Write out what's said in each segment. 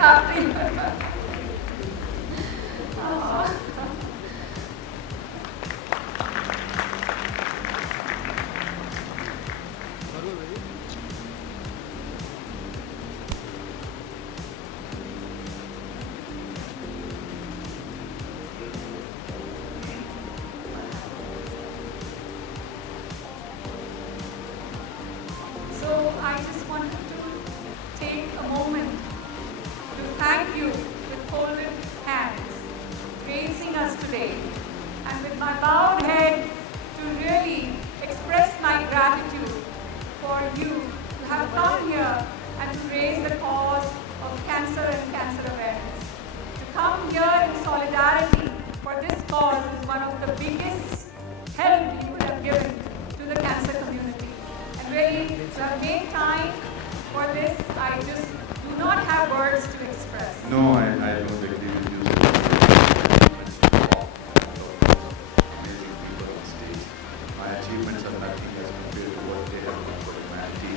after you. So I just wanted to take a moment to thank you with folded hands, raising us today, and with my bowed head to really express my gratitude for you to have come here and to raise the cause of cancer and cancer awareness. To come here in solidarity for this cause is one of the biggest help you would have given to the cancer community. And really, to have made time for this, I just do not have words to express. No, I don't agree with you. Amazing people on stage. My achievements are nothing as compared to what they have done for humanity,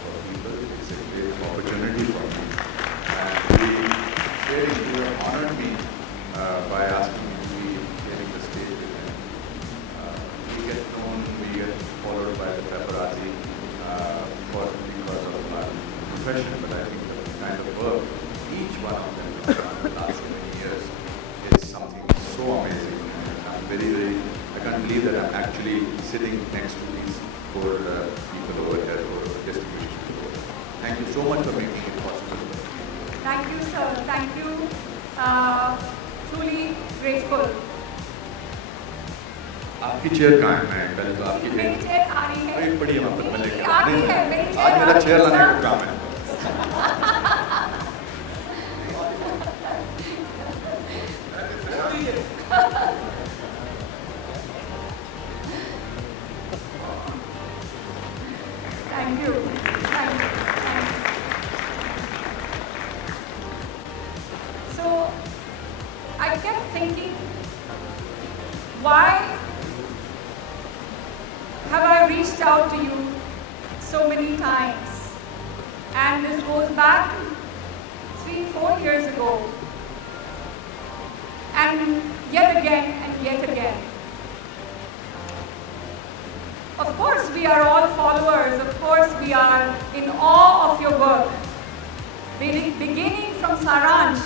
for people. It's a great opportunity for me. And really, you have honored me by asking me to be getting the stage with them. We get known, we get followed by the paparazzi because of our profession, but I think the kind of work each one of them has done in the last so many years is something so amazing. And I'm I can't believe that I'm actually sitting next to these poor people over here, or distribution people. Thank you so much for making it possible. Thank you, sir. Thank you. Truly grateful. आपकी chair कहाँ है? मैं पहले तो आपकी मेरी chair आ रही है। एक पड़ी है वहाँ पर, मैं लेकर आ रही है, मेरी चेयर आज मेरा चेयर लाने का काम है। Thank you. Thank you. So, I kept thinking, why have I reached out to you so many times? And this goes back 3-4 years ago. And yet again and yet again. Of course, we are all followers. Of course, we are in awe of your work. Beginning from Saransh,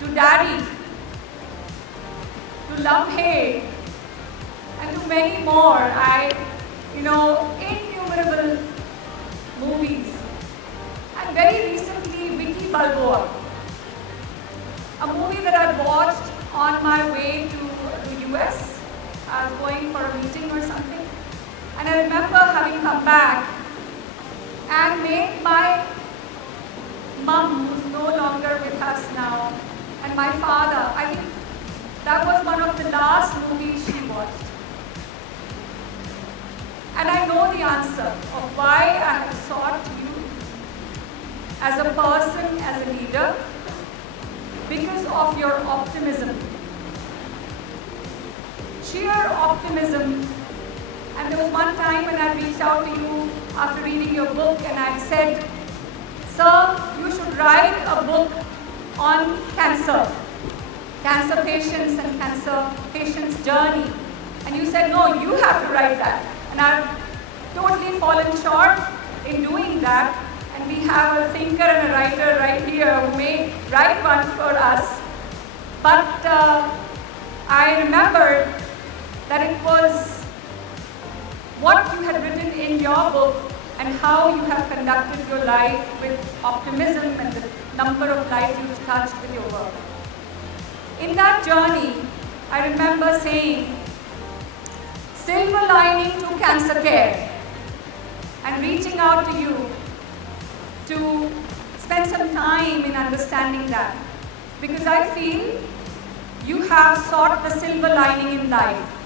to Daddy, to Lamhe, and to many more. Innumerable movies. And very recently, Vicky Balboa, a movie that I watched on my way to the US. I was going for a meeting or something. And I remember having come back and made my mom, who's no longer with us now, and my father, I think that was one of the last movies she watched. And I know the answer of why I have sought you as a person, as a leader, because of your optimism. Sheer optimism. And there was one time when I reached out to you after reading your book and I said, sir, you should write a book on cancer patients and cancer patients' journey. And you said, no, you have to write that. And I've totally fallen short in doing that. And we have a thinker and a writer right here who may write one for us. But I remembered that it was what you had written in your book and how you have conducted your life with optimism and the number of lives you've touched with your work. In that journey, I remember saying, silver lining to cancer care, and reaching out to you to spend some time in understanding that. Because I feel you have sought the silver lining in life.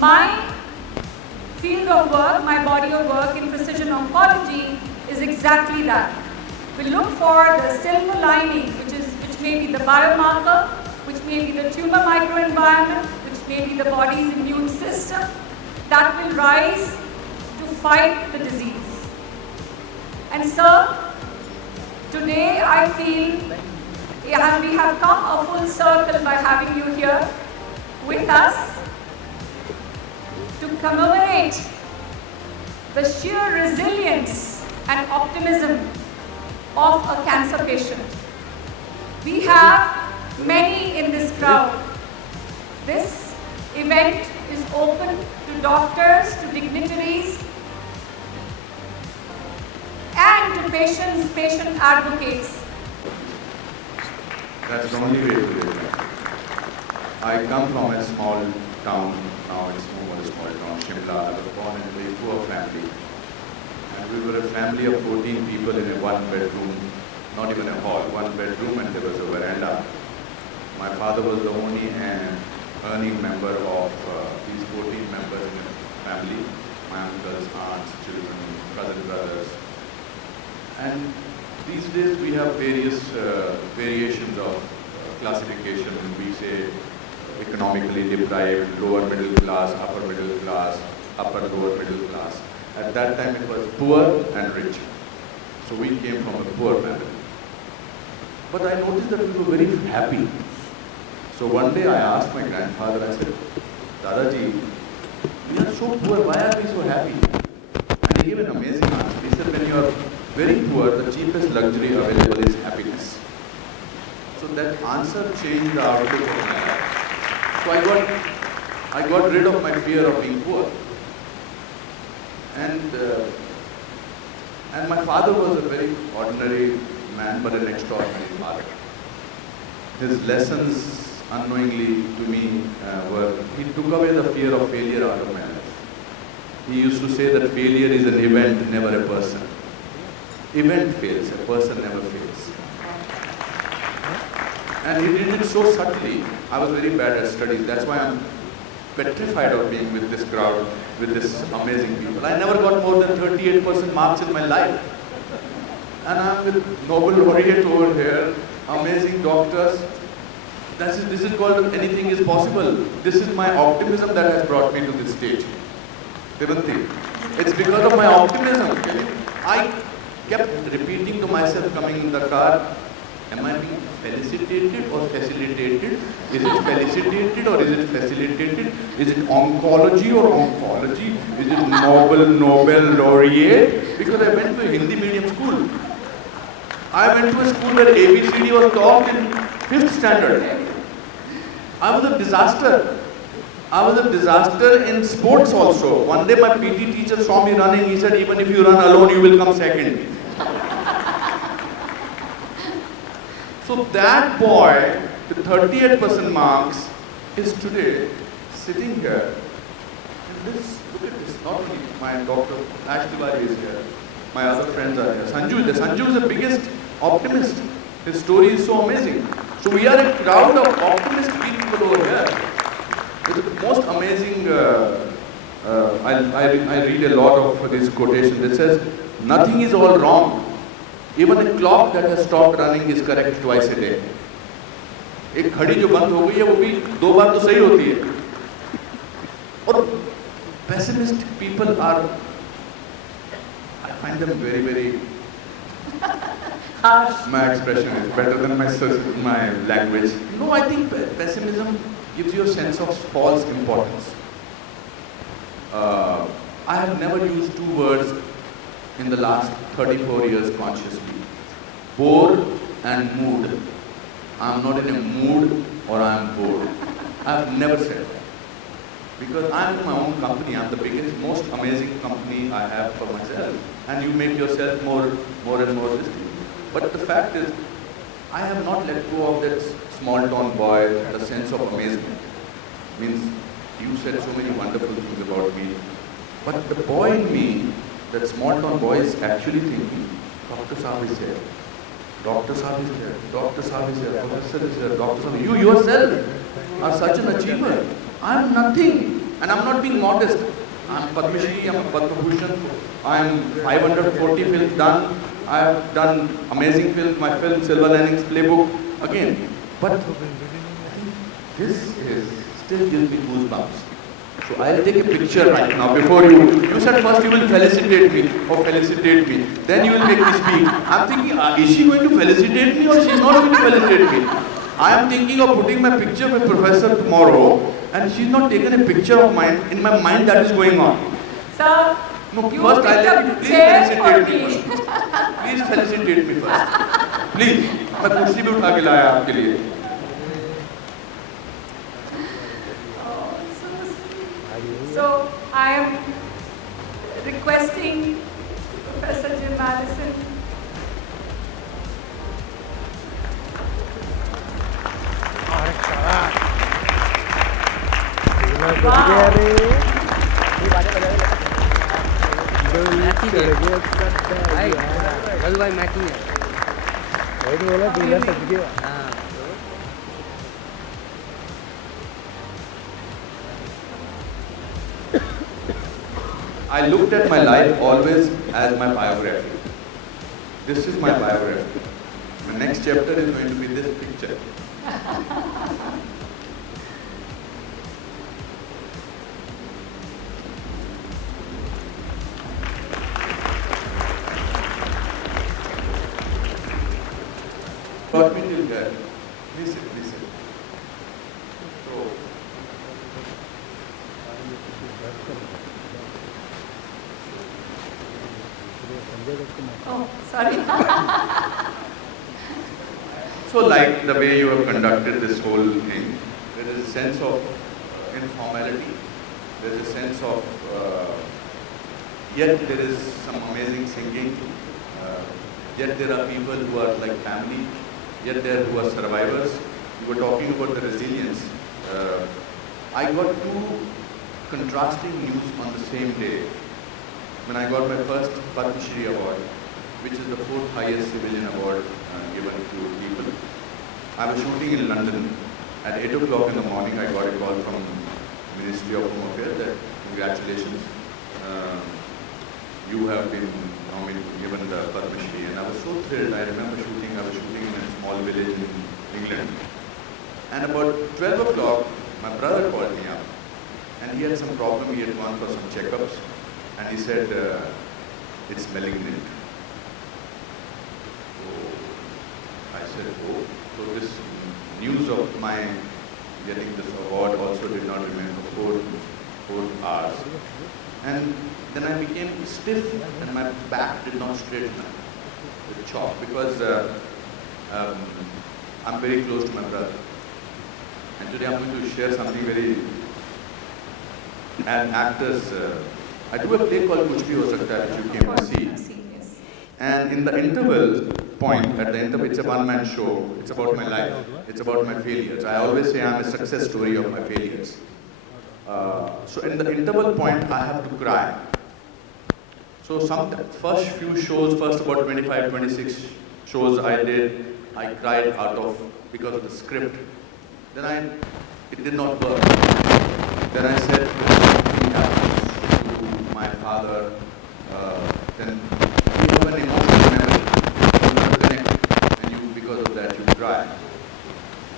My field of work, my body of work in precision oncology is exactly that. We look for the silver lining, which may be the biomarker, which may be the tumor microenvironment, which may be the body's immune system, that will rise to fight the disease. And sir, today I feel we have come a full circle by having you here with us to commemorate the sheer resilience and optimism of a cancer patient. We have many in this crowd. This event is open to doctors, to dignitaries, and to patients, patient advocates. That's the only way to live. I come from a small town, now it's no more a small town, Shimla. I was born in a very poor family. And we were a family of 14 people in a one-bedroom, not even a hall, one bedroom, and there was a veranda. My father was the only earning member of these 14 members in the family, my uncles, aunts, children, cousin brothers. And these days we have various variations of classification. We say economically deprived, lower middle class, upper middle class, upper lower middle class. At that time it was poor and rich. So we came from a poor family. But I noticed that we were very happy. So one day I asked my grandfather, I said, Dadaji, we are so poor, why are we so happy? And he gave an amazing answer. He said, when you are very poor, the cheapest luxury available is happiness. So that answer changed the outlook of my life. So I got rid of my fear of being poor. And my father was a very ordinary man, but an extraordinary father. His lessons unknowingly to me were, he took away the fear of failure out of my life. He used to say that failure is an event, never a person. Event fails, a person never fails. And he did it so subtly. I was very bad at studies. That's why I'm petrified of being with this crowd, with this amazing people. I never got more than 38% marks in my life. And I'm with Nobel laureate over here, amazing doctors. This is called anything is possible. This is my optimism that has brought me to this stage. Sewanti, it's because of my optimism. I kept repeating to myself coming in the car, am I being felicitated or facilitated? Is it felicitated or is it facilitated? Is it oncology or oncology? Is it Nobel laureate? Because I went to a Hindi medium school. I went to a school where ABCD was taught in 5th standard. I was a disaster. I was a disaster in sports also. One day my PT teacher saw me running. He said, even if you run alone, you will come second. So that boy, with 38% marks, is today sitting here. And look at this, not only my doctor, Ash Tiwari is here. My other friends are here. Sanju is the biggest optimist. His story is so amazing. So we are a crowd of optimistic people over here. It's the most amazing, I read a lot of this quotation that says, nothing is all wrong. Even a clock that has stopped running is correct twice a day. एक घड़ी जो बंद हो गई है वो भी 2 बार तो सही होती है. और pessimistic people are, I find them very, very harsh. My expression is better than my language. No, I think pessimism gives you a sense of false importance. I have never used 2 words in the last 34 years consciously. Bored and mood. I am not in a mood or I am bored. I have never said that. Because I am in my own company. I am the biggest, most amazing company I have for myself. And you make yourself more and more distinct. But the fact is, I have not let go of that small town boy, the sense of amazement. Means, you said so many wonderful things about me. But the boy in me, that small town boy is actually thinking, Dr. Saab is here. Dr. Saab is here. Dr. Saab is here. Professor is here. Dr. Saab. You yourself are such an achiever. I am nothing. And I am not being modest. I am Padma Shri, I am Padma Bhushan. I am 540 films done. I have done amazing films. My film, Silver Linings Playbook. Again. But this still gives me goosebumps. So I'll take a picture right now before you. You said first you will felicitate me or felicitate me. Then you will make me speak. I'm thinking, is she going to felicitate me or she's not going to felicitate me? I am thinking of putting my picture with Professor tomorrow, and she's not taken a picture of mine. In my mind, that is going on. Sir, no, you first picked I'll up the please chair felicitate for me me. first. Please felicitate me first. Please. मैं कुर्सी भी उठा के लाया आपके लिए. So I am requesting Professor Jim Madison. I looked at my life always as my biography. This is my biography. The next chapter is going to be this picture. Got me till there. Please sit, please sit. So, Oh, sorry. so like the way you have conducted this whole thing, there is a sense of informality. There is a sense of, yet there is some amazing singing. Yet there are people who are like family. Yet there who are survivors. You were talking about the resilience. I got two contrasting news on the same day. When I got my first Padma Shri award, which is the 4th highest civilian award given to people. I was shooting in London. At 8 o'clock in the morning, I got a call from Ministry of Home Affairs that congratulations, you have been given the Padma Shri. And I was so thrilled. I remember I was shooting in a small village in England. And about 12 o'clock, my brother called me up. And he had some problem. He had gone for some checkups. And he said, it's malignant. So I said, oh. So this news of my getting this award also did not remain for 4 hours. And then I became stiff and my back did not straighten up with chalk because I'm very close to my brother. And today I'm going to share something very, and actors, I do a play called Kuch Bhi Ho Sakta Hai, which you came to see. And in the interval point, at the interval, it's a one-man show. It's about my life. It's about my failures. I always say I'm a success story of my failures. So in the interval point, I have to cry. So first few shows, first about 25, 26 shows I did, I cried out of, because of the script. Then it did not work. Then I said, something happens to my father, then you have an emotional memory, you are connected, and you, because of that, you cry.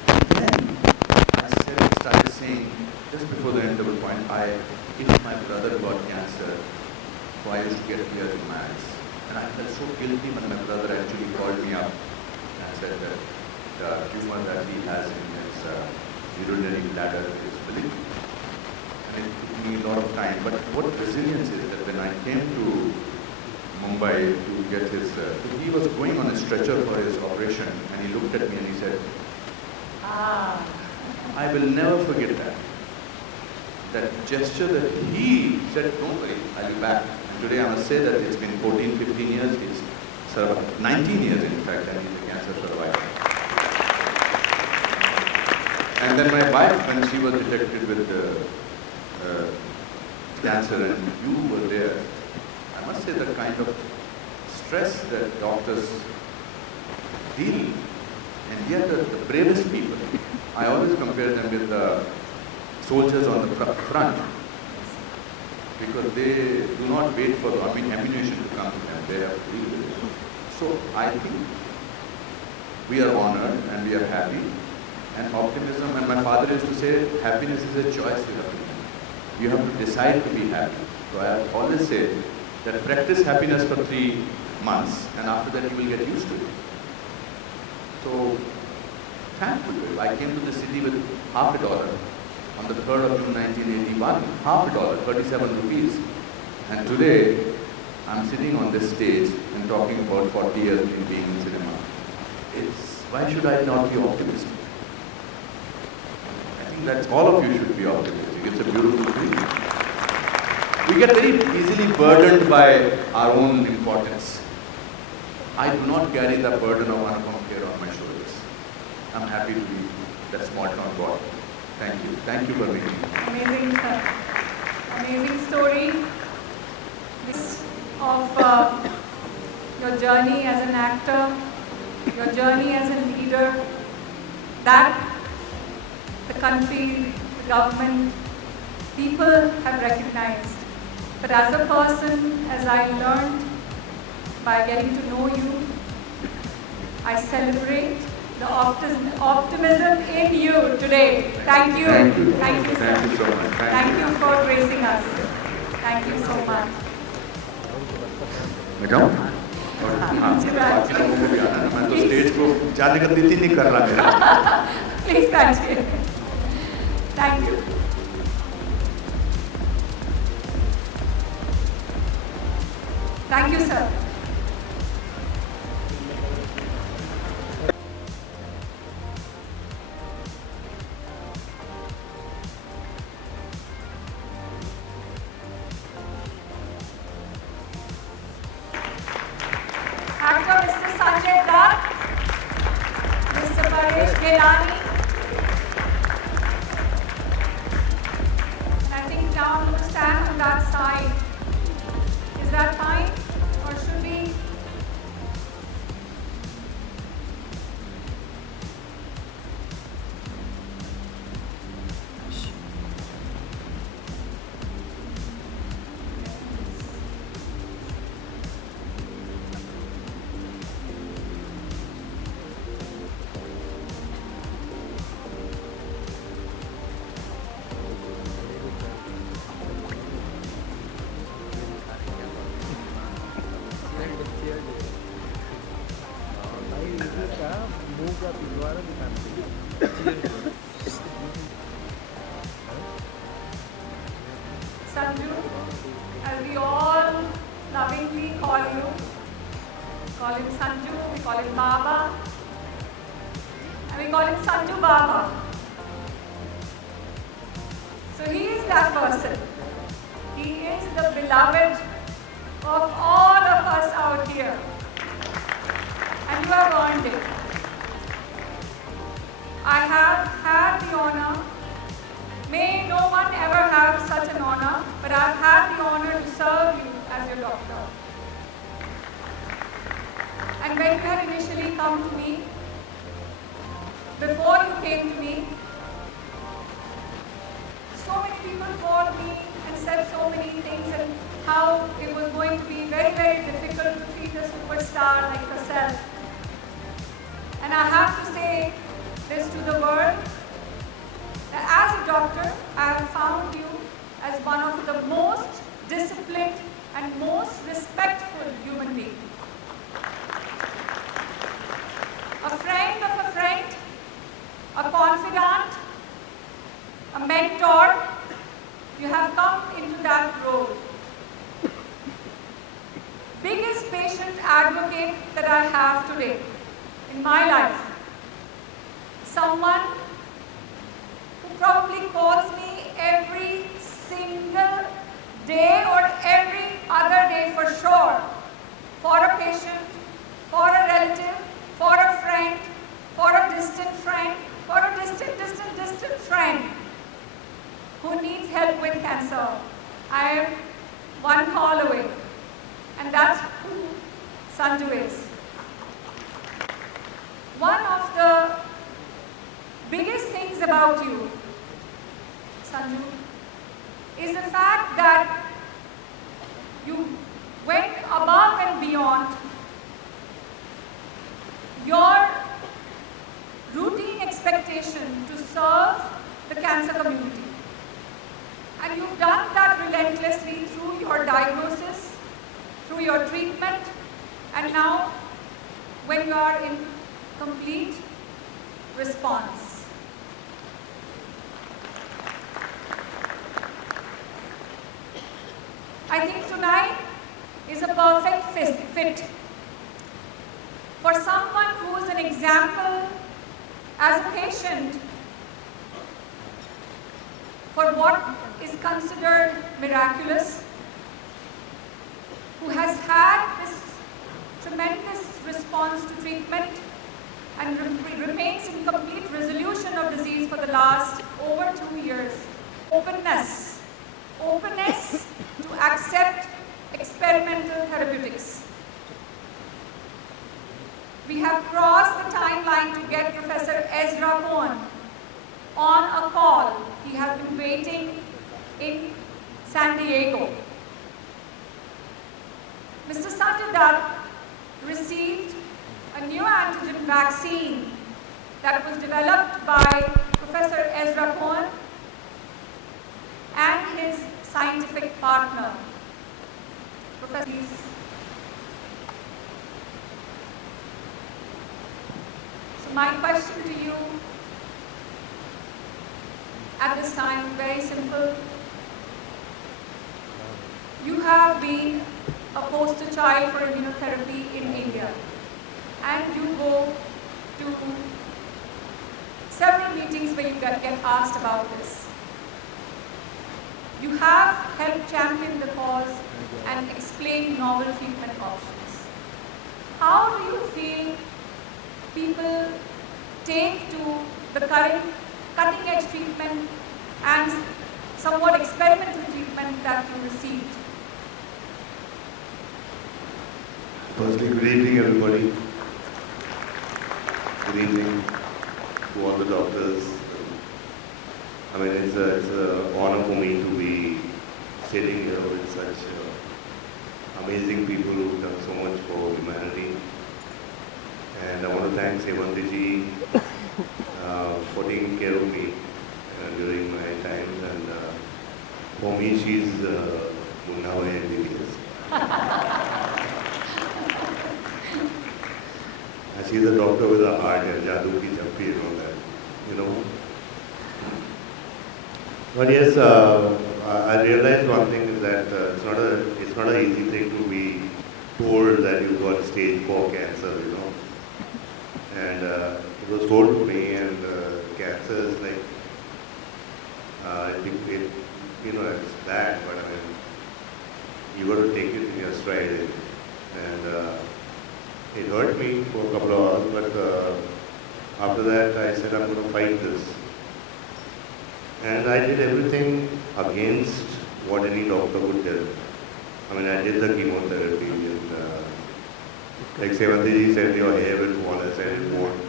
Then I started saying, just before the interval point, if my brother got cancer, so I used to get tears in my eyes. And I felt so guilty when my brother actually called me up and said that the tumor that he has in his urinary bladder is malignant. And it took me a lot of time. But what resilience is that when I came to Mumbai to get his, he was going on a stretcher for his operation, and he looked at me and he said, I will never forget that. That gesture that he said, don't worry, I'll be back. And today I must say that it's been 14, 15 years, he's survived, 19 years in fact, and he's a cancer survivor. And then my wife, when she was detected with cancer and you were there, I must say the kind of stress that doctors deal, and yet the bravest people, I always compare them with the soldiers on the front, because they do not wait for ammunition to come to them, they have to deal with it. So I think we are honored and we are happy, and optimism, and my father used to say, happiness is a choice you have to make. You have to decide to be happy. So I have always said that practice happiness for 3 months and after that you will get used to it. So, thankful. I came to the city with $50 on the 3rd of June 1981, $50, 37 rupees. And today, I'm sitting on this stage and talking about 40 years in being in cinema. Why should I not be optimistic? I think that all of you should be optimistic. It's a beautiful thing. We get very easily burdened by our own importance. I do not carry the burden of Anupam Kher on my shoulders. I'm happy to be that small town boy. Thank you. Thank you for meeting me. Amazing, sir. Amazing story of your journey as an actor, your journey as a leader, that the country, the government, people have recognized. But as a person, as I learned by getting to know you, I celebrate the optimism in you today. Thank you. Thank you. Thank you, sir. Thank you so much. Thank you for gracing us. Thank you so much. मैं जाऊँ? बाकी लोगों को भी आना है ना, मैं तो स्टेज को जाने का नीति नहीं कर रहा मेरा. Please continue. Thank you. Thank you, sir. Actor Mr. Sanjay Dutt, Mr. Paresh Gelani. I think now I'm going to stand on that side. Is that fine? Or should we? Sanju, as we all lovingly call you, call him Sanju, we call him Baba, and we call him Sanju Baba. So he is that person. He is the beloved of all of us out here. And you have earned it. I have had the honor, may no one ever have such an honor, but I have had the honor to serve you as your doctor. And when you had initially come to me, before you came to me, so many people called me and said so many things and how it was going to be very, very difficult to treat a superstar like yourself. And I have to say this to the world, that as a doctor, I have found you as one of the most disciplined and most respectful human beings. A friend of a friend, a confidant, a mentor, you have come into that role. Biggest patient advocate that I have today in my life. Someone who probably calls me every single day or every other day for sure, for a patient, for a relative, for a friend, for a distant friend, for a distant friend who needs help with cancer. I am one call away, and that's who Sanju is. One of the biggest things about you, Sanju, is the fact that you went above and beyond your routine expectation to serve the cancer community. And you've done that relentlessly through your diagnosis, through your treatment, and now when you are in complete response. I think tonight is a perfect fit for someone who is an example as a patient for what is considered miraculous, who has had this tremendous response to treatment and remains in complete resolution of disease for the last over 2 years. Openness to accept experimental therapeutics. We have crossed the timeline to get Professor Ezra Cohen on a call. He has been waiting in San Diego. Mr. Sanjay Dutt received a neoantigen vaccine that was developed by Professor Ezra Cohen and his scientific partner, Professor. So my question to you at this time, very simple. You have been a poster child for immunotherapy in India, and you go to several meetings where you get asked about this. You have helped champion the cause and explain novel treatment options. How do you feel people take to the current cutting-edge treatment and somewhat experimental treatment that you received? Firstly, good evening, everybody. Good evening to all the doctors. I mean, it's an honor for me to be sitting here with such amazing people who've done so much for humanity. And I want to thank Sewanti ji for taking care of me during my times. And for me, she's Munawai MBBS. She's a doctor with a heart and jadoo ki chappi and all that, you know. But yes, I realized one thing is that it's not an easy thing to be told that you've got stage 4 cancer, you know. And it was told to me, and cancer is like, it's bad, but I mean, you got to take it in your stride. And it hurt me for a couple of hours, but after that I said I'm going to fight this. And I did everything against what any doctor would tell. I mean, I did the chemotherapy, and like Sewanti ji said, your hair will fall. I said it won't.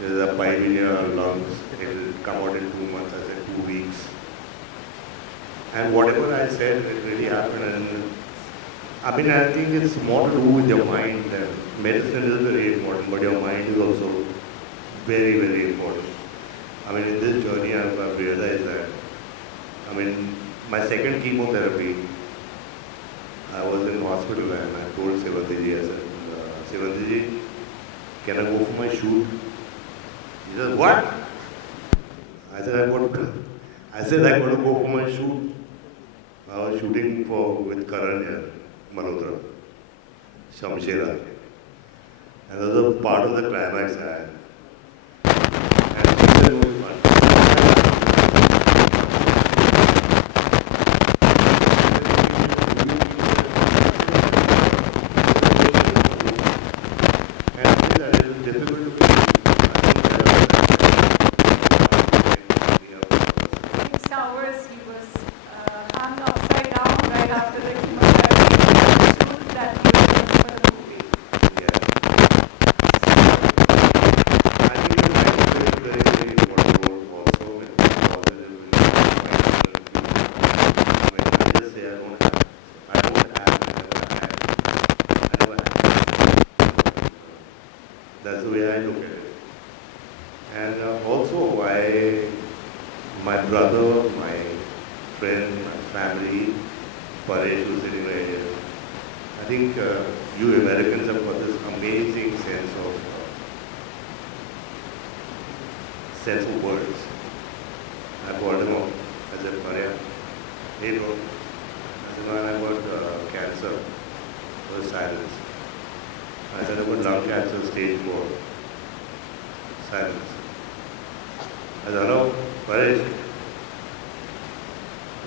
There's a pipe in your lungs, it will come out in 2 months. I said 2 weeks. And whatever I said, it really happened. And I mean, I think it's more to do with your mind. Medicine is very important, but your mind is also very, very important. I mean, in this journey, I've realized that. I mean, my second chemotherapy, I was in hospital and I told Sewanti ji, I said, Sewanti ji, can I go for my shoot? He said, what? I said, I want to go for my shoot. I was shooting with Karan here. Malhotra, Shamshera. And that was a part of the climax I had. And she said, no, and that is difficult to 6 hours he was hung upside down right after the chemotherapy that he was in for the movie. I think your mind plays a very, very important role also in positive I just say I don't have, I never had. That's the way I look at it. And also my brother, my friend, my family, Paresh who's sitting right here. I think you Americans have got this amazing sense of words. I called him up. I said, Maria, hey bro. I said, man, I got cancer. There was silence. I said, I got lung cancer, stage 4. Silence. I said, hello, Paresh.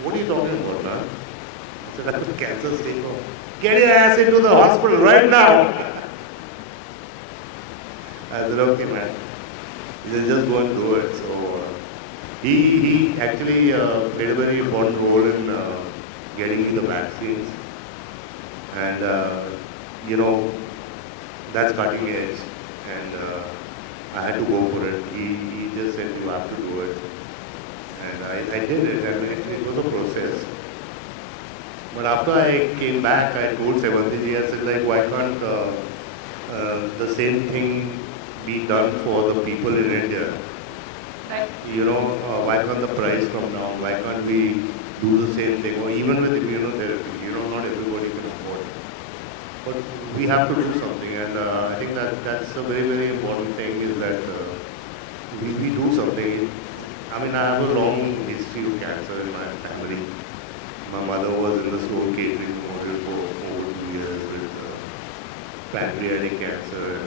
What are you talking about, man? I said, I got cancer, stage 4. Get your ass into the hospital right now. I said, okay, man. He said, just go and do it. So he actually played a very important role in getting me the vaccines. And, you know, that's cutting edge. And I had to go for it. He just said, you have to do it. And I did it. I mean, it was a process. But after I came back, I told Sewanti ji, I said, like, why can't the same thing be done for the people in India? Right. You know, why can't the price come down? Why can't we do the same thing? Or even with immunotherapy, you know, not everybody can afford it. But we have to do something, and I think that's a very, very important thing is that we do something. I mean, I have a long history of cancer in my family. My mother was in the store catering model for over 2 years with pancreatic cancer,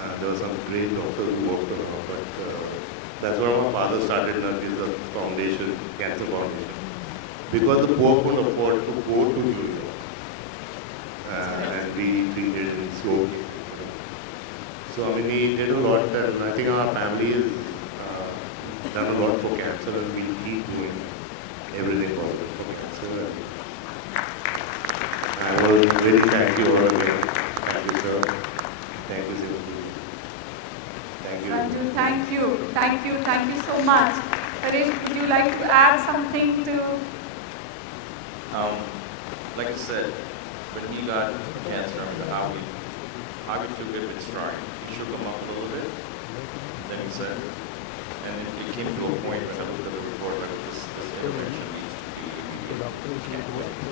and there were some great doctors who worked on her. But that's why my father started the foundation, Cancer Foundation, because the poor couldn't afford to go to New York. And we treated in slow. So I mean, we did a lot, and I think our family has done a lot for cancer, and we keep doing everything possible for cancer. And I will really thank you all again. Thank you, sir. Thank you, Sewanti. Thank you. Sanju, thank you. Thank you. Thank you so much. Paresh, would you like to add something to? Like I said, when he got cancer, how he took it with stride. He shook him up a little bit. Then he said, and it came to a point when I looked at the report that this intervention needs to be.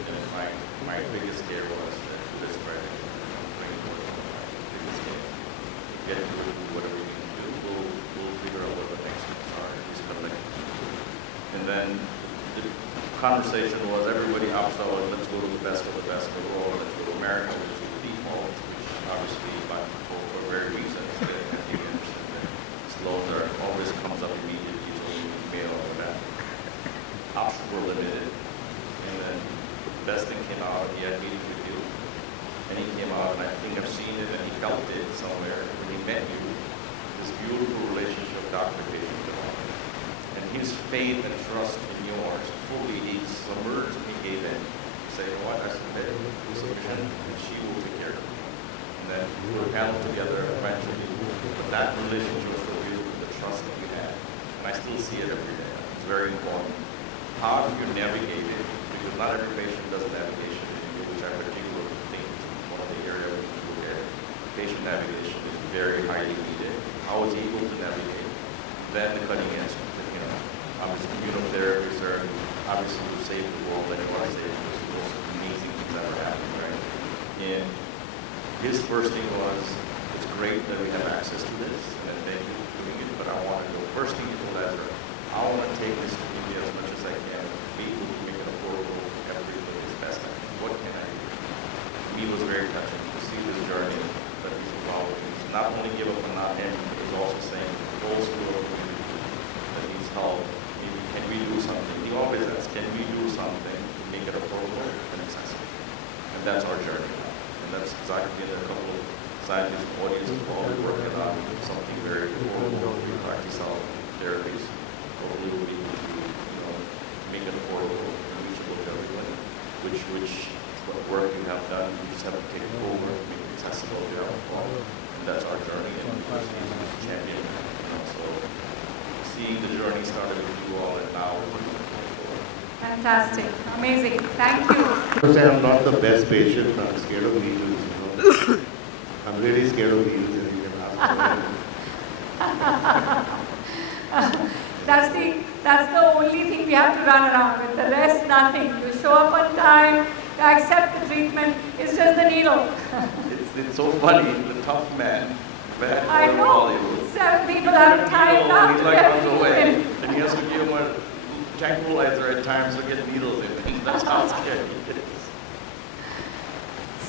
And my biggest scare was that this spread. Biggest scare. Get to do whatever we need to do. We'll figure out what the next steps are. He's collecting. And then the conversation was everybody opts out, let's go to the best of the best of the world, let's go to America, which is the default, which obviously for very reasons that you understand that slows are always comes up immediately, so you email or that. Options were limited. And then the best thing came out, he had meetings with you. And he came out, and I think I've seen it, and he felt it somewhere when he met you. This beautiful relationship, doctor-patient development. And his faith and trust in yours fully, he submerged, he gave in. Say, you know what, I submit to submission, and she will take care of me. And then we were held together eventually. But that relationship was so beautiful, the trust that you had. And I still see it every day. It's very important. How do you navigate it? Because not every patient does navigation, which I particularly think is one of the areas we look at. Patient navigation is very highly needed. I was able to navigate. Then the cutting edge, obviously immunotherapy, sir, obviously to save the world, like what I say, it was the most amazing things ever happened, right? And his first thing was, it's great that we have access to this, and thank you for doing it, but I want to go. First thing he told Ezra, I want to take this to India as much as I can, be able to make it affordable for everybody as best I can. What can I do? He was very touching to see this journey that he's following. He's not only give up on him, but he's also saying, the whole school of community that needs help. Can we do something? He always asks, can we do something to make it affordable and accessible? And that's our journey now. And that's exactly in a couple of scientists audiences while we're working on something very affordable. We practice our therapies. Hopefully we'll be able to, make it affordable and reachable to everyone. Which what work you have done, you just have to take it forward, make it accessible to everyone. And that's our journey, and because he's a champion. So seeing the journey started with you all, and now we're moving forward. Fantastic. Amazing. Thank you. To say I'm not the best patient, I'm scared of needles. I'm really scared of needles, and you can ask me. That's the only thing we we have to run around with. The rest, nothing. You show up on time, you accept the treatment, it's just the needle. It's so funny, the tough man, bad I boy of know. Hollywood. 7 people have time now He to like get runs people away, in. and he has to give him a tranquilizer at times to get needles in, and that's how scary it is.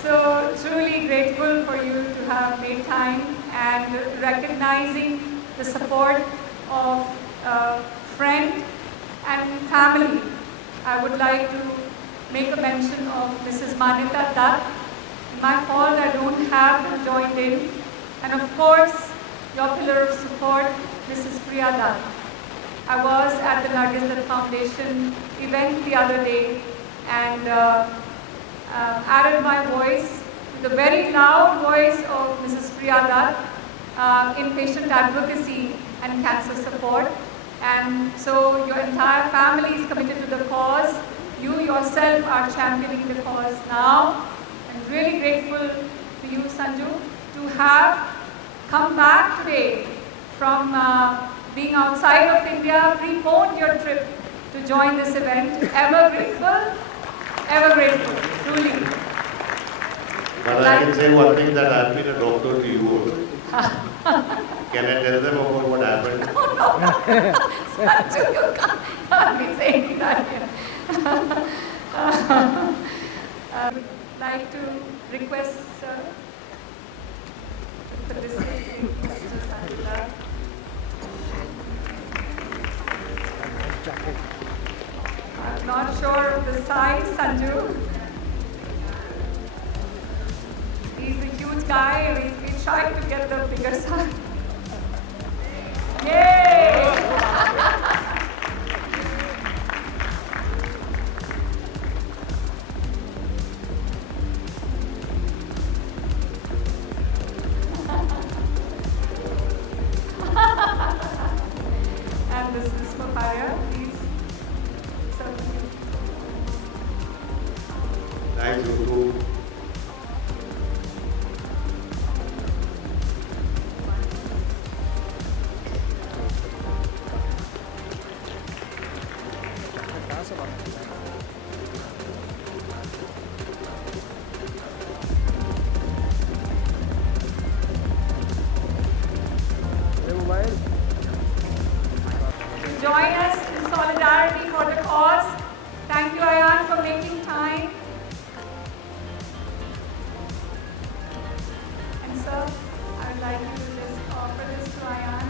So truly grateful for you to have made time and recognizing the support of friend and family. I would like to make a mention of Mrs. Manita Dutt. My fault I don't have her joined in. And of course, your pillar of support, Mrs. Priya Dutt. I was at the Nargis Dutt Foundation event the other day and added my voice, the very loud voice of Mrs. Priya Dutt in patient advocacy and cancer support. And so your entire family is committed to the cause. You yourself are championing the cause now. I'm really grateful to you, Sanju, to have come back today from being outside of India, preponed your trip to join this event. Ever grateful, truly. But I can say one thing, that I've been a doctor to you also. Can I tell them about what happened? No. Sanju, you can't be saying that here. I would like to request, sir, for this I'm not sure of the size, Sanju. He's a huge guy, and we tried to get the bigger size. Yay! And this is papaya, please. So, Thanks, Guru. to join us in solidarity for the cause. Thank you, Ayan, for making time. And sir, I would like you to just offer this to Ayan.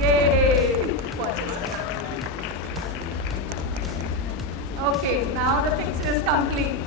Yay! Okay, now the picture is complete.